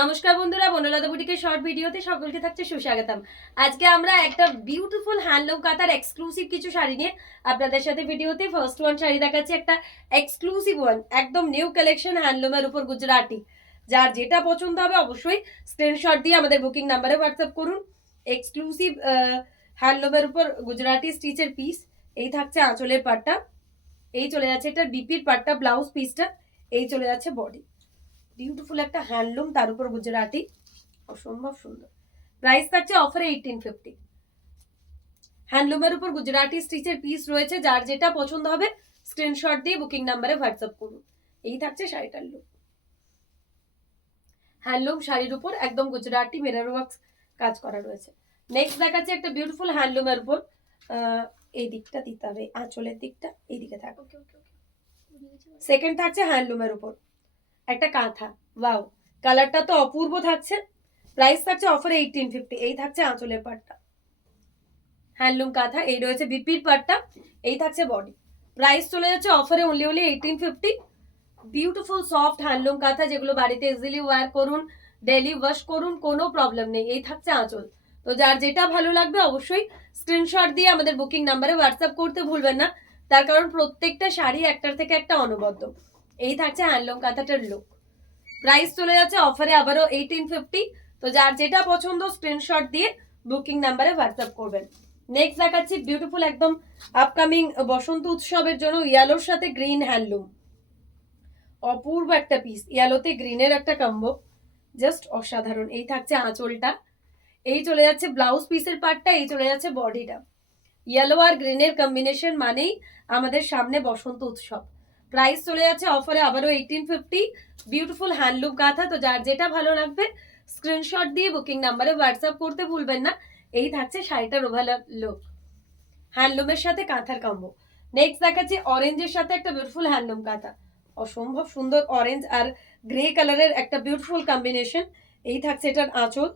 নমস্কার বন্ধুরা, বনলতা বুটিকের শর্ট ভিডিওতে সকলকে থাকছে সুস্বাগতম। আজকে আমরা একটা বিউটিফুল হ্যান্ডলুম কাঁথার এক্সক্লুসিভ কিছু শাড়ি নিয়ে আপনাদের সাথে ভিডিওতে ফার্স্ট ওয়ান শাড়ি দেখাচ্ছি, একটা এক্সক্লুসিভ ওয়ান, একদম নিউ কালেকশন হ্যান্ডলুমের উপর গুজরাটি। যার যেটা পছন্দ হবে অবশ্যই স্ক্রিনশট দিয়ে আমাদের বুকিং নাম্বারে হোয়াটসঅ্যাপ করুন। এক্সক্লুসিভ হ্যান্ডলুমের উপর গুজরাটি স্টিচের পিস। এই থাকছে আঁচলের পাটটা, এই চলে যাচ্ছে এটার বিপির পাটটা, ব্লাউজ পিসটা, এই চলে যাচ্ছে বডি। বিউটিফুল একটা হ্যান্ডলুম, তার উপর গুজরাটি, অসম্ভব সুন্দর। প্রাইস থাকছে অফারে 1850। হ্যান্ডলুমের উপর গুজরাটি স্টিচের পিস রয়েছে, যার যেটা পছন্দ হবে স্ক্রিনশট দিয়ে বুকিং নাম্বারে হোয়াটসঅ্যাপ করুন। এই থাকছে শাড়িটার লুক। হ্যান্ডলুম শাড়ির উপর একদম গুজরাটি মিরর ওয়ার্ক কাজ করা রয়েছে। নেক্সট দেখাচ্ছে একটা বিউটিফুল হ্যান্ডলুমের উপর, এই দিকটা দিতে হবে, আঁচলের দিকটা এইদিকে থাকবে। সেকেন্ড থাকছে হ্যান্ডলুমের উপর একটা কাঁথা, ওয়াও, কালারটা তো অপূর্ব থাকছে। প্রাইস থাকছে অফারে 1850। এই থাকছে আঁচলের পাটটা, হ্যান্ডলুম কাঁথা, এই রয়েছে বিপির পাটটা, এই থাকছে বডি। প্রাইস চলে যাচ্ছে অফারে অনলি 1850। বিউটিফুল সফট হ্যান্ডলুম কাঁথা, যেগুলো বাড়িতে ইজিলি ওয়্যার করুন, ডেলি ওয়াশ করুন, কোনো প্রবলেম নেই। এই থাকছে আঁচল। তো যার যেটা ভালো লাগবে অবশ্যই স্ক্রিনশট দিয়ে আমাদের বুকিং নাম্বারে হোয়াটসঅ্যাপ করতে ভুলবেন না, তার কারণ প্রত্যেকটা শাড়ি একটার থেকে একটা অনবদ্য। এই থাকছে হ্যান্ডলুম কাঁথাটার লুক। প্রাইস চলে যাচ্ছে অফারে আবারও 1850। তো যার যেটা পছন্দ স্ক্রিনশট দিয়ে বুকিং নাম্বারে হোয়াটসঅ্যাপ করবেন। নেক্সট দেখাচ্ছি বিউটিফুল একদম আপকামিং বসন্ত উৎসবের জন্য ইয়েলোর সাথে গ্রিন হ্যান্ডলুম, অপূর্ব একটা পিস, ইয়েলোতে গ্রিনের একটা কম্বো, জাস্ট অসাধারণ। এই থাকছে আঁচলটা, এই চলে যাচ্ছে ব্লাউজ পিসের পার্টটা, এই চলে যাচ্ছে বডিটা। ইয়েলো আর গ্রিনের কম্বিনেশন মানেই আমাদের সামনে বসন্ত উৎসব। প্রাইস চলে যাচ্ছে অফারে আবারও 1850। বিউটিফুল হ্যান্ডলুম কাঁথা। তো যার যেটা ভালো লাগবে স্ক্রিনশট দিয়ে বুকিং নাম্বারে হোয়াটসঅ্যাপ করতে ভুলবেন না। এই থাকছে শাড়িটার ওভার লুক, হ্যান্ডলুমের সাথে কাঁথার কম্বো। নেক্সট দেখাচ্ছি অরেঞ্জের সাথে একটা বিউটিফুল হ্যান্ডলুম কাঁথা, অসম্ভব সুন্দর অরেঞ্জ আর গ্রে কালারের একটা বিউটিফুল কম্বিনেশন। এই থাকছে এটার আঁচল,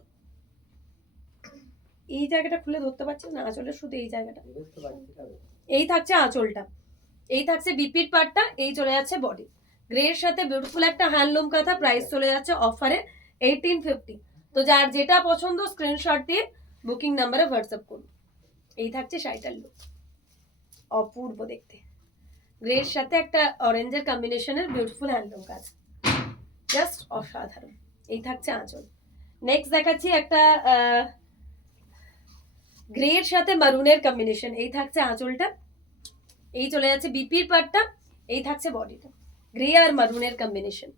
এই জায়গাটা খুলে ধরতে পারছি না, আঁচলের শুধু এই জায়গাটা। এই থাকছে আঁচলটা, এই থাকছে বিপির পার্টটা, এই চলে যাচ্ছে বডি। গ্রের সাথে বিউটিফুল একটা হ্যান্ডলুম কাঁথা। প্রাইস চলে যাচ্ছে অফারে 1850। তো যার যেটা পছন্দ স্ক্রিনশট দিয়ে বুকিং নাম্বারে হোয়াটসঅ্যাপ করুন। এই থাকছে শাড়িটার লুক, অপূর্ব দেখতে, গ্রের সাথে একটা অরেঞ্জের কম্বিনেশনের বিউটিফুল হ্যান্ডলুম কাঁথা, জাস্ট অসাধারণ। এই থাকছে আঁচল। নেক্সট দেখাচ্ছি একটা গ্রের সাথে মারুনের কম্বিনেশন। এই থাকছে আঁচলটা, এই চলে যাচ্ছে বিপির পার্টটা, এই থাকছে বডিটা, গ্রে আর মারুনের কম্বিনেশন।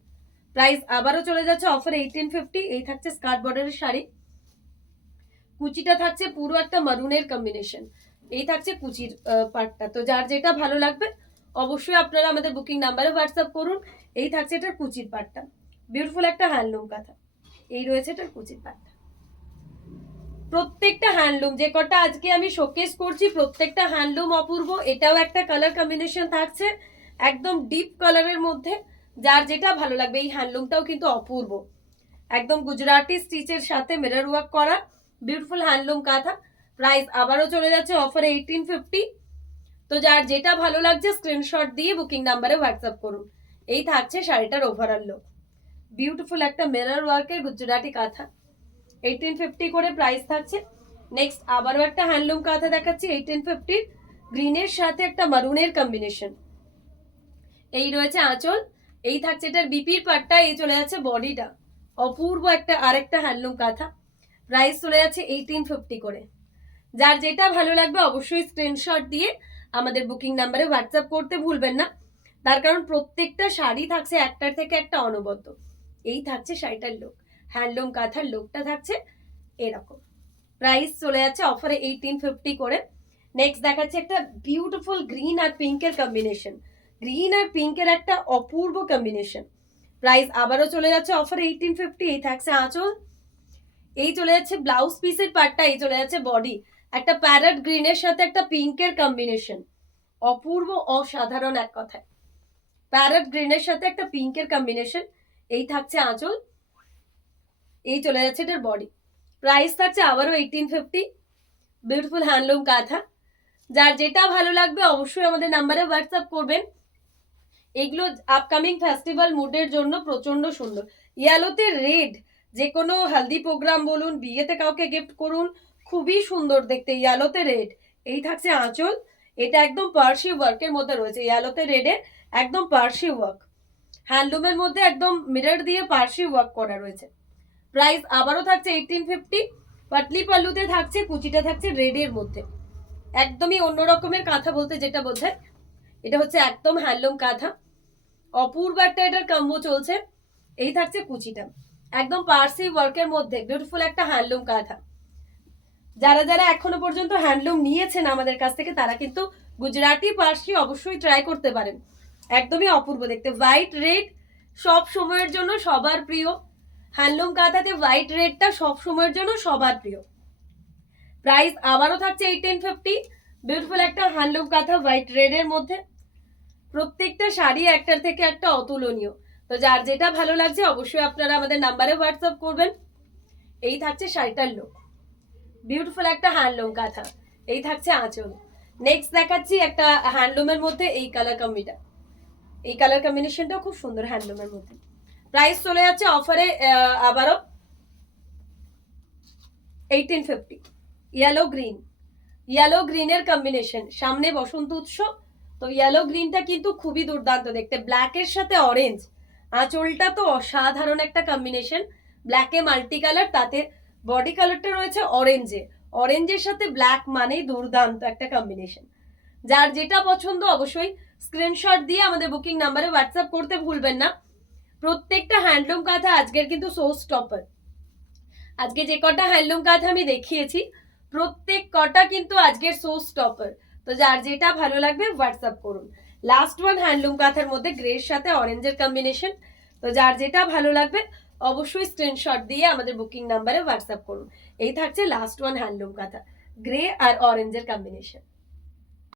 প্রাইস আবারও চলে যাচ্ছে অফার 1850। এই থাকছে স্কার্ট বর্ডারের শাড়ি, কুচিটা থাকছে পুরো একটা মারুনের কম্বিনেশন। এই থাকছে কুচির পার্টটা। তো যার যেটা ভালো লাগবে অবশ্যই আপনারা আমাদের বুকিং নাম্বারে হোয়াটসঅ্যাপ করুন। এই থাকছে এটার কুচির পার্টটা, বিউটিফুল একটা হ্যান্ডলুম কাঁথা, এই রয়েছে এটার কুচির পার্টটা। প্রত্যেকটা হ্যান্ডলুম যে কটা আজকে আমি শোকেস করছি প্রত্যেকটা হ্যান্ডলুম অপূর্ব। এটাও একটা কালার কম্বিনেশন থাকছে একদম ডিপ কালারের মধ্যে, যার যেটা ভালো লাগবে। এই হ্যান্ডলুমটাও কিন্তু অপূর্ব, একদম গুজরাটি স্টিচের সাথে মিরর ওয়ার্ক করা বিউটিফুল হ্যান্ডলুম কাঁথা। প্রাইস আবারও চলে যাচ্ছে অফারে 1850। তো যার যেটা ভালো লাগছে স্ক্রিনশট দিয়ে বুকিং নাম্বারে হোয়াটসঅ্যাপ করুন। এই থাকছে শাড়িটার ওভারঅল লুক, বিউটিফুল একটা মিরর ওয়ার্কের গুজরাটি কাঁথা, 1850 করে প্রাইস থাকছে। নেক্সট আবারও একটা হ্যান্ডলুম কাঁথা দেখাচ্ছি 1850, গ্রিনের সাথে একটা মারুনের কম্বিনেশন। এই রয়েছে আঁচল, এই থাকছে এটার বিপির পাটটা, এই চলে যাচ্ছে বডিটা, অপূর্ব একটা আরেকটা হ্যান্ডলুম কাঁথা। প্রাইস চলে যাচ্ছে 1850 করে। যার যেটা ভালো লাগবে অবশ্যই স্ক্রিনশট দিয়ে আমাদের বুকিং নাম্বারে হোয়াটসঅ্যাপ করতে ভুলবেন না, তার কারণ প্রত্যেকটা শাড়ি থাকছে একটার থেকে একটা অনবদ্য। এই থাকছে শাড়িটার লুক, হ্যান্ডলুম কাঁথার লুকটা থাকছে এরকম। প্রাইস চলে যাচ্ছে অফারে 1850 করে। নেক্সট দেখাচ্ছে একটা বিউটিফুল গ্রিন আর পিঙ্কের কম্বিনেশন, গ্রিন আর পিঙ্কের একটা অপূর্ব কম্বিনেশন। প্রাইস আবারও চলে যাচ্ছে অফারে 1850। এই থাকছে আঁচল, এই চলে যাচ্ছে ব্লাউজ পিসের পার্টটা, এই চলে যাচ্ছে বডি, একটা প্যারট গ্রিনের সাথে একটা পিঙ্কের কম্বিনেশন, অপূর্ব অসাধারণ এক কথায়, প্যারট গ্রিনের সাথে একটা পিঙ্কের কম্বিনেশন। এই থাকছে আঁচল, এই চলে যাচ্ছে এটার বডি। প্রাইস থাকছে আবারও 1850। বিউটিফুল হ্যান্ডলুম কাঁথা। যার যেটা ভালো লাগবে অবশ্যই আমাদের নাম্বারে হোয়াটসঅ্যাপ করবেন। এগুলো আপকামিং ফেস্টিভ্যাল মুডের জন্য প্রচন্ড সুন্দর। ইয়েলোতে রেড, যে কোনো হেলদি প্রোগ্রাম বলুন, বিয়েতে কাউকে গিফট করুন, খুবই সুন্দর দেখতে। ইয়েলোতে রেড, এই থাকছে আঁচল। এটা একদম পার্সি ওয়ার্কের মধ্যে রয়েছে, ইয়েলোতে রেডে একদম পার্সি ওয়ার্ক, হ্যান্ডলুমের মধ্যে একদম মিরর দিয়ে পার্সি ওয়ার্ক করা রয়েছে। প্রাইস আবারও থাকছে 1850। পাটলি পাল্লুতে থাকছে, কুচিটা থাকছে রেডের মধ্যে, একদমই অন্য রকমের কাঁথা বলতে যেটা বোঝায়, এটা হচ্ছে একদম হ্যান্ডলুম কাঁথা। অপূর্ব একটা এটার কম্বো চলছে। এই থাকছে কুচিটা, একদম পার্সি ওয়ার্কের মধ্যে বিউটিফুল একটা হ্যান্ডলুম কাঁথা। যারা যারা এখনো পর্যন্ত হ্যান্ডলুম নিয়েছেন আমাদের কাছ থেকে, তারা কিন্তু গুজরাটি পার্সি অবশ্যই ট্রাই করতে পারেন। একদমই অপূর্ব দেখতে, হোয়াইট রেড সব সময়ের জন্য সবার প্রিয়। হ্যান্ডলুম কাঁথাতে হোয়াইট রেডটা সব সময়ের জন্য সবার প্রিয়। প্রাইস আবারও থাকছে 1850। বিউটিফুল একটা হ্যান্ডলুম কাঁথা হোয়াইট রেডের মধ্যে। প্রত্যেকটা শাড়ি একটার থেকে একটা অতুলনীয়। তো যার যেটা ভালো লাগছে অবশ্যই আপনারা আমাদের নাম্বারে হোয়াটসঅ্যাপ করবেন। এই থাকছে শাড়িটার লুক, বিউটিফুল একটা হ্যান্ডলুম কাঁথা। এই থাকছে আঁচল। নেক্সট দেখাচ্ছি একটা হ্যান্ডলুমের মধ্যে এই কালার কম্বিটা, এই কালার কম্বিনেশনটাও খুব সুন্দর হ্যান্ডলুমের মধ্যে। প্রাইস চলে যাচ্ছে অফারে আবারও 1850। ইয়েলো গ্রিন, ইয়েলো গ্রিনের কম্বিনেশন, সামনে বসন্ত উৎসব, তো ইয়েলো গ্রিনটা কিন্তু খুবই দুর্দান্ত দেখতে, ব্ল্যাকের সাথে অরেঞ্জ। আঁচলটা তো অসাধারণ একটা কম্বিনেশন, ব্ল্যাকে মাল্টি কালার, তাতে বডি কালারটা রয়েছে অরেঞ্জে, অরেঞ্জের সাথে ব্ল্যাক মানেই দুর্দান্ত একটা কম্বিনেশন। যার যেটা পছন্দ অবশ্যই স্ক্রিনশট দিয়ে আমাদের বুকিং নাম্বারে হোয়াটসঅ্যাপ করতে ভুলবেন না। প্রত্যেকটা হ্যান্ডলুম কাঁথা আজকের কিন্তু শো স্টপার। আজকে যে কটা হ্যান্ডলুম কাঁথা আমি দেখিয়েছি প্রত্যেক কটা কিন্তু আজকের শো স্টপার। তো যার যেটা ভালো লাগবে হোয়াটসঅ্যাপ করুন। লাস্ট ওয়ান হ্যান্ডলুম কাঁথার মধ্যে গ্রের সাথে অরেঞ্জের কম্বিনেশন। তো যার যেটা ভালো লাগবে অবশ্যই স্ক্রিনশট দিয়ে আমাদের বুকিং নাম্বারে হোয়াটসঅ্যাপ করুন। এই থাকছে লাস্ট ওয়ান হ্যান্ডলুম কাঁথা, গ্রে আর অরেঞ্জের কম্বিনেশন।